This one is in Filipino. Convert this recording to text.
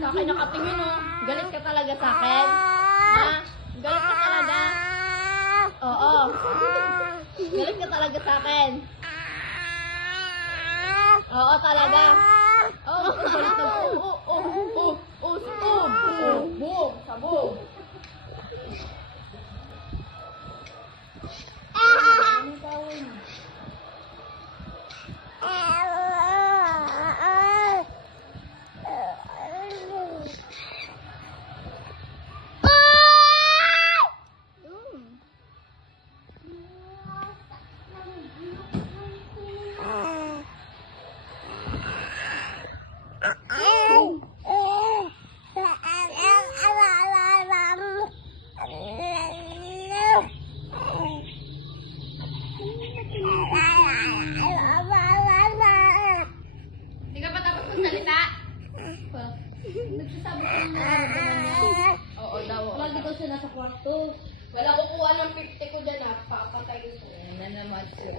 Sa akin nakatingin, oh. Galit ka talaga sa akin? Ha? Galit ka talaga? Oo. Galit ka talaga sa akin? Oo, talaga. Oo, galit na. Sabog. Sabog. Ano tawag mo? Hindi ka pa tapos magsalita? Nagsasabi ko ng nararamdaman niya. Oo daw. Lagi daw siya nasa kwarto. Wala kukuha ng 50 ko dyan, ha. Papatay ko. Yan na naman siya.